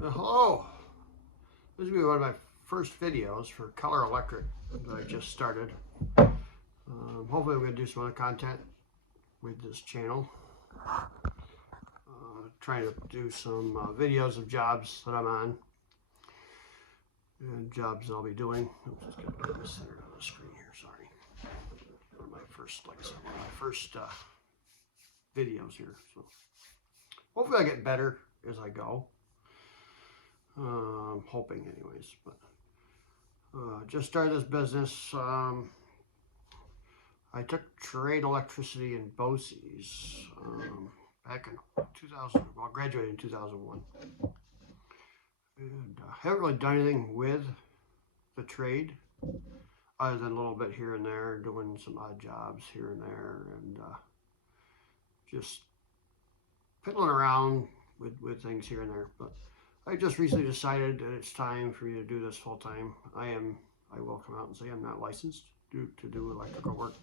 Hello. This will be one of my first videos for Color Electric that I just started. Hopefully I'm going to do some other content with this channel. Trying to do some videos of jobs that I'm on and jobs that I'll be doing. I'm just going to put this center on the screen here, sorry. One of my first, like I said, one of my first videos here. So hopefully I get better as I go. I'm hoping anyways, but just started this business. I took trade electricity in BOCES back in 2000. Well, I graduated in 2001, and haven't really done anything with the trade other than a little bit here and there, doing some odd jobs here and there, and just fiddling around with things here and there. But I just recently decided that it's time for me to do this full time. I will come out and say I'm not licensed to do electrical work,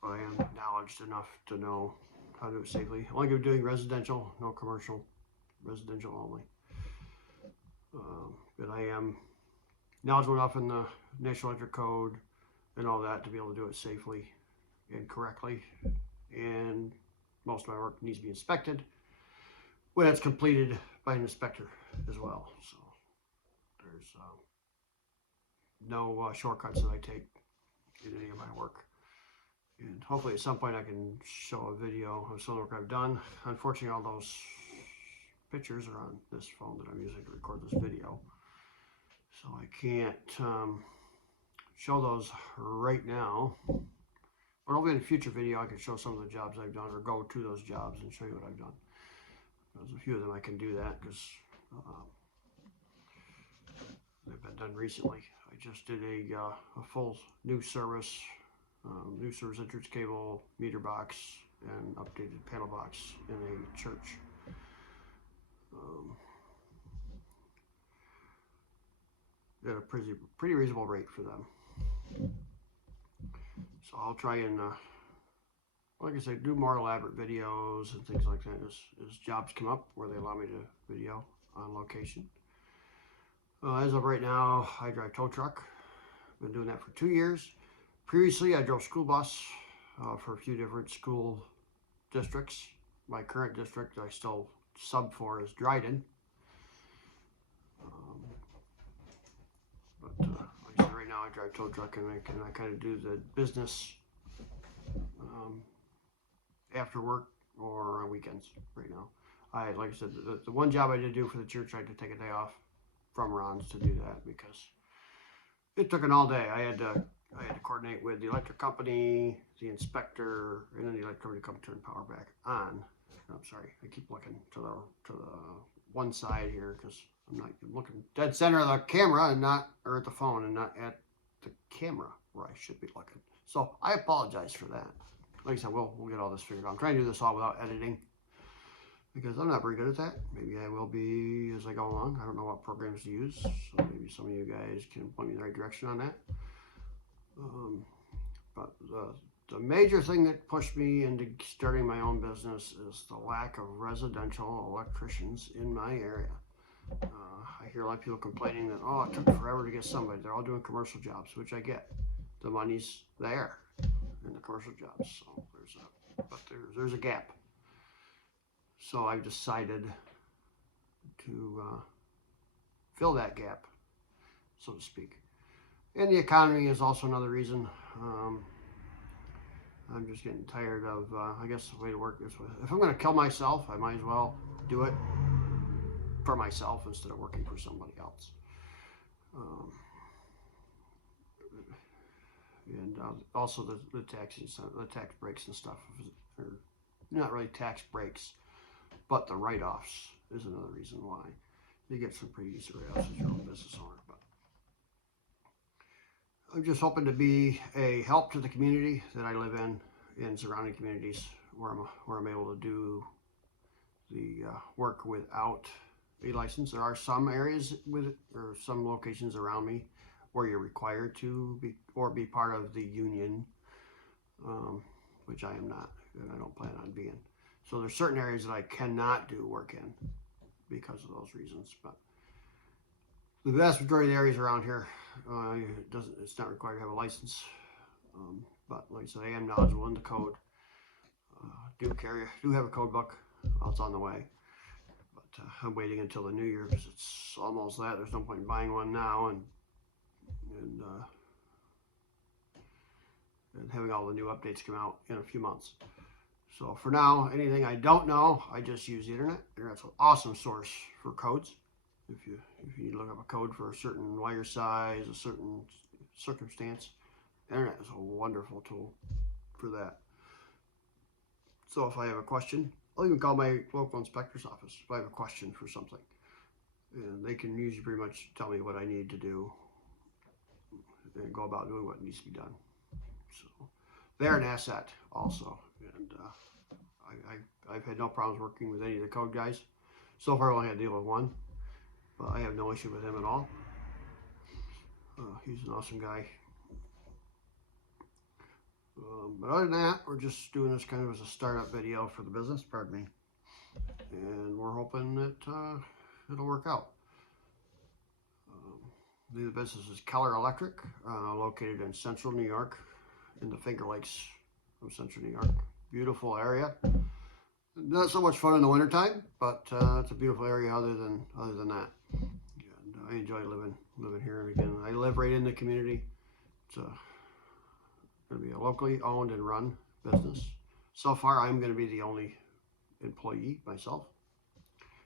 but I am knowledgeable enough to know how to do it safely. I'm only doing residential, no commercial, residential only. But I am knowledgeable enough in the National Electric Code and all that to be able to do it safely and correctly. And most of my work needs to be inspected when it's completed by an inspector as well. So there's no shortcuts that I take in any of my work. And hopefully at some point I can show a video of some of the work I've done. Unfortunately, all those pictures are on this phone that I'm using to record this video. So I can't show those right now. But hopefully in a future video I can show some of the jobs I've done or go to those jobs and show you what I've done. There's a few of them I can do that because they've been done recently. I just did a full new service entrance cable, meter box, and updated panel box in a church. At a pretty reasonable rate for them. So I'll try and, like I said, do more elaborate videos and things like that as jobs come up where they allow me to video on location. As of right now, I drive tow truck. Been doing that for 2 years. Previously, I drove school bus for a few different school districts. My current district I still sub for is Dryden. But like I said, right now I drive tow truck and I kind of do the business after work or on weekends right now. Like I said, the one job I did do for the church, I had to take a day off from Ron's to do that because it took an all day. I had to coordinate with the electric company, the inspector, and then the electric company to come turn power back on. I'm sorry, I keep looking to the one side here because I'm looking dead center of the camera and not, or at the phone and not at the camera where I should be looking. So I apologize for that. Like I said, we'll get all this figured out. I'm trying to do this all without editing because I'm not very good at that. Maybe I will be as I go along. I don't know what programs to use, so maybe some of you guys can point me in the right direction on that. But the major thing that pushed me into starting my own business is the lack of residential electricians in my area. I hear a lot of people complaining that, oh, it took forever to get somebody. They're all doing commercial jobs, which I get. The money's there in the commercial jobs, so there's a gap. So I've decided to fill that gap, so to speak. And the economy is also another reason. I'm just getting tired of, I guess the way to work is, if I'm going to kill myself, I might as well do it for myself instead of working for somebody else. And also the taxes, the tax breaks and stuff, are not really tax breaks, but the write-offs is another reason why. You get some pretty easy write-offs as your own business owner. But I'm just hoping to be a help to the community that I live in surrounding communities where I'm able to do the work without a license. There are some areas or some locations around me where you're required to be part of the union, which I am not, and I don't plan on being. So there's certain areas that I cannot do work in because of those reasons. But the vast majority of the areas around here, it's not required to have a license. But like I said, I am knowledgeable in the code. Do have a code book. It's on the way. But I'm waiting until the new year because it's almost that. There's no point in buying one now and having all the new updates come out in a few months. So for now, anything I don't know, I just use the internet. The internet's an awesome source for codes. If you need to look up a code for a certain wire size, a certain circumstance, the internet is a wonderful tool for that. So if I have a question, I'll even call my local inspector's office if I have a question for something. And they can usually pretty much tell me what I need to do and go about doing what needs to be done. So they're an asset also. And I've had no problems working with any of the code guys. So far, I only had to deal with one, but I have no issue with him at all. He's an awesome guy. But other than that, we're just doing this kind of as a startup video for the business, pardon me. And we're hoping that it'll work out. The business is Keller Electric, located in central New York, in the Finger Lakes of central New York. Beautiful area. Not so much fun in the wintertime, but it's a beautiful area other than that. And I enjoy living here. And again, I live right in the community. It's going to be a locally owned and run business. So far, I'm going to be the only employee myself.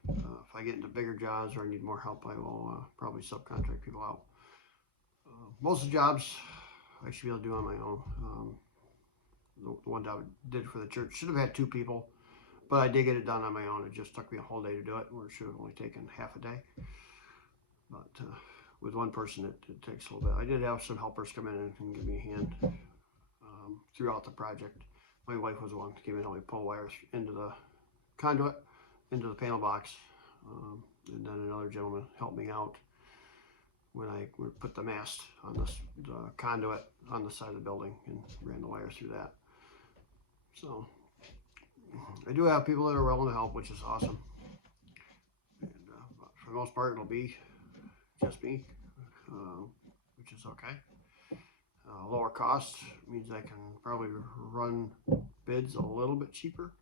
If I get into bigger jobs or I need more help, I will probably subcontract people out. Most of the jobs I should be able to do on my own. The one job I did for the church should have had 2 people, but I did get it done on my own. It just took me a whole day to do it, where it should have only taken half a day. But with one person, it takes a little bit. I did have some helpers come in and give me a hand throughout the project. My wife was the one that came in and helped me pull wires into the conduit, into the panel box, and then another gentleman helped me out when I would put the mast on the conduit on the side of the building and ran the wires through that. So I do have people that are willing to help, which is awesome. And for the most part, it'll be just me, which is okay. Lower cost means I can probably run bids a little bit cheaper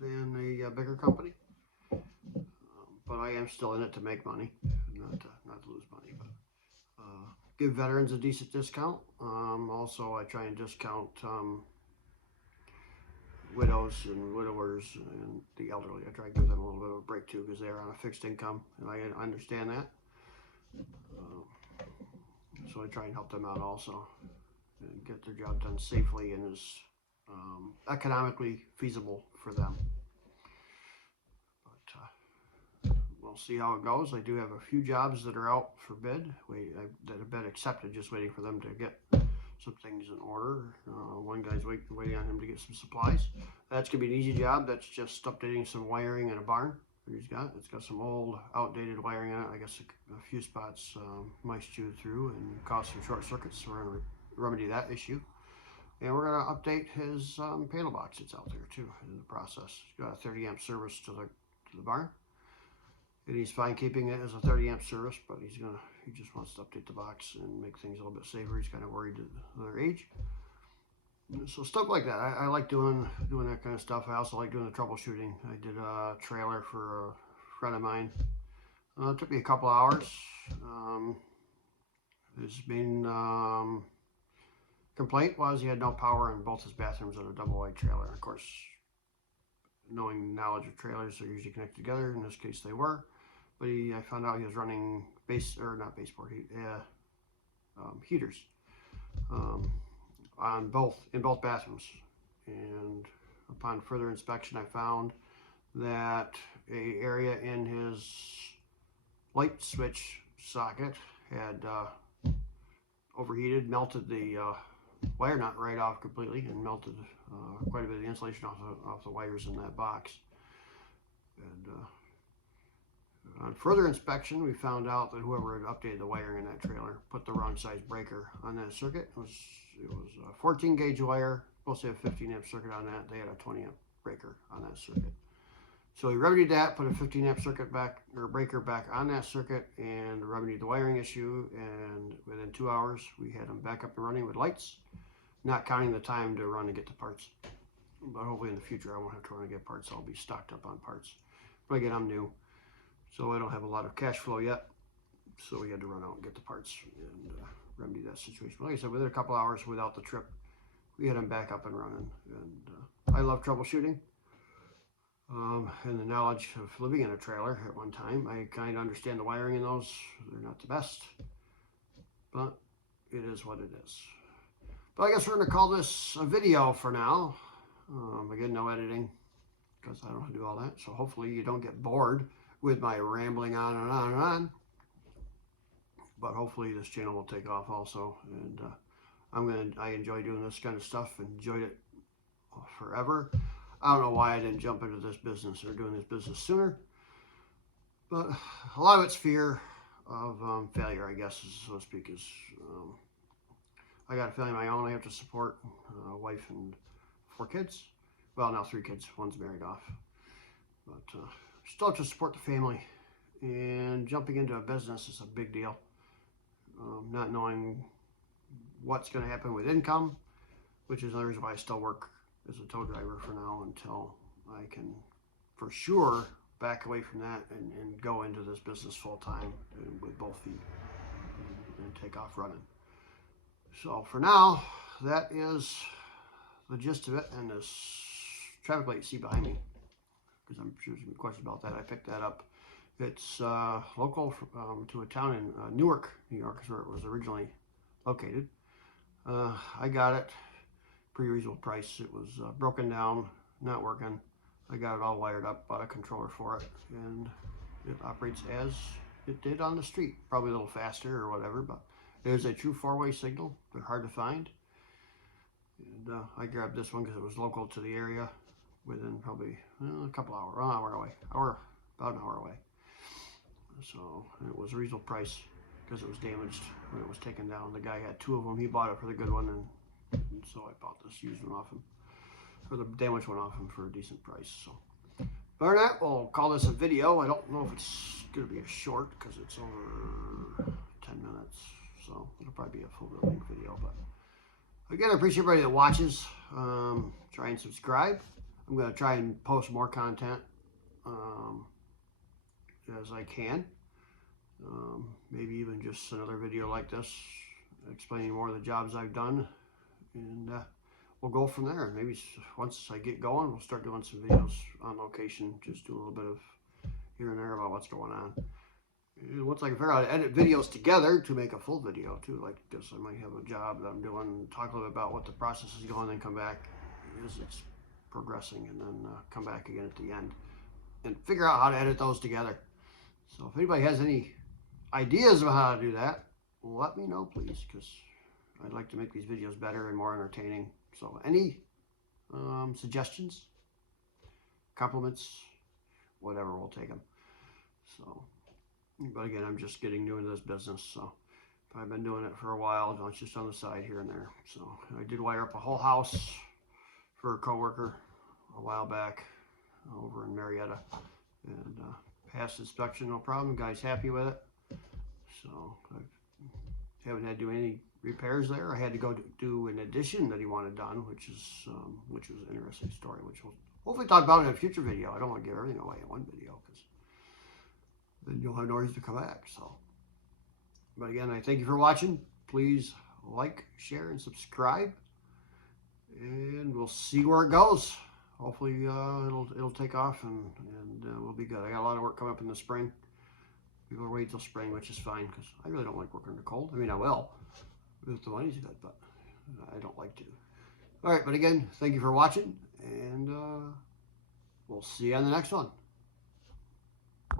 than a bigger company. But I am still in it to make money, not to lose money. But give veterans a decent discount. Also, I try and discount widows and widowers and the elderly. I try to give them a little bit of a break too, because they're on a fixed income, and I understand that. So I try and help them out also and get their job done safely and as economically feasible for them. But we'll see how it goes. I do have a few jobs that are out for bid, that have been accepted, just waiting for them to get some things in order. One guy's waiting on him to get some supplies. That's gonna be an easy job. That's just updating some wiring in a barn that he's got. It's got some old, outdated wiring in it. I guess a few spots mice chewed through and caused some short circuits. So we're gonna remedy that issue. And we're gonna update his panel box that's out there too in the process. He's got a 30 amp service to the barn. And he's fine keeping it as a 30 amp service, but he just wants to update the box and make things a little bit safer. He's kind of worried at their age. So stuff like that. I like doing that kind of stuff. I also like doing the troubleshooting. I did a trailer for a friend of mine. It took me a couple hours. His main complaint was he had no power in both his bathrooms on a double wide trailer. Of course, knowing knowledge of trailers, they're usually connected together. In this case, they were. But I found out he was running heaters in both bathrooms. And upon further inspection, I found that an area in his light switch socket had overheated, melted the wire nut right off completely, and melted quite a bit of the insulation off the wires in that box. And on further inspection, we found out that whoever had updated the wiring in that trailer put the wrong size breaker on that circuit. It was a 14 gauge wire, supposed to have a 15 amp circuit on that. They had a 20 amp breaker on that circuit. So we remedied that, put a 15 amp circuit back, or breaker back on that circuit, and remedied the wiring issue. And within 2 hours, we had them back up and running with lights, not counting the time to run to get the parts. But hopefully in the future, I won't have to run to get parts. I'll be stocked up on parts. But again, I'm new, so I don't have a lot of cash flow yet. So we had to run out and get the parts and remedy that situation. Like I said, within a couple hours without the trip, we had them back up and running. And I love troubleshooting. And the knowledge of living in a trailer at one time, I kind of understand the wiring in those. They're not the best, but it is what it is. But I guess we're going to call this a video for now. Again, no editing, because I don't have to do all that. So hopefully you don't get bored with my rambling on and on and on. But hopefully this channel will take off also. And I enjoy doing this kind of stuff. Enjoyed it forever. I don't know why I didn't jump into this business or doing this business sooner, but a lot of it's fear of failure, I guess, so to speak. I got a family of my own. I have to support a wife and 4 kids. Well, now 3 kids. One's married off, but still have to support the family. And jumping into a business is a big deal. Not knowing what's going to happen with income, which is another reason why I still work as a tow driver for now until I can for sure back away from that and go into this business full time with both feet and take off running. So for now, that is the gist of it. And this traffic light you see behind me, because I'm sure there's some questions about that, I picked that up. It's local to a town in Newark, New York, is where it was originally located. I got it pretty reasonable price. It was broken down, not working. I got it all wired up, bought a controller for it, and it operates as it did on the street. Probably a little faster or whatever, but it is a true 4-way signal. They're hard to find. And I grabbed this one because it was local to the area within probably a couple hours, an hour away, about an hour away. So it was a reasonable price because it was damaged when it was taken down. The guy had 2 of them. He bought it for the good one, and so I bought this used one off him, or the damaged one off him for a decent price. So, other than that, we'll call this a video. I don't know if it's going to be a short because it's over 10 minutes, so it'll probably be a full length video. But again, I appreciate everybody that watches. Try and subscribe. I'm going to try and post more content as I can. Maybe even just another video like this explaining more of the jobs I've done. And we'll go from there. Maybe once I get going, we'll start doing some videos on location, just do a little bit of here and there about what's going on. And once I can figure out how to edit videos together to make a full video too, like this, I might have a job that I'm doing, talk a little bit about what the process is going, then come back as it's progressing, and then come back again at the end and figure out how to edit those together. So if anybody has any ideas of how to do that, let me know, please, because I'd like to make these videos better and more entertaining. So any suggestions, compliments, whatever, we'll take them. So, but again, I'm just getting new into this business, so I've been doing it for a while. It's just on the side here and there. So I did wire up a whole house for a coworker a while back over in Marietta, and passed inspection, no problem. Guy's happy with it. So I haven't had to do any repairs there. I had to go do an addition that he wanted done, which was an interesting story, which we'll hopefully talk about in a future video. I don't want to give everything away in one video because then you'll have no reason to come back. So, but again, I thank you for watching. Please like, share, and subscribe, and we'll see where it goes. Hopefully it'll take off and we'll be good. I got a lot of work coming up in the spring. People are waiting till spring, which is fine because I really don't like working in the cold. I mean, I will if the money's good, but I don't like to. All right, but again, thank you for watching, and we'll see you on the next one.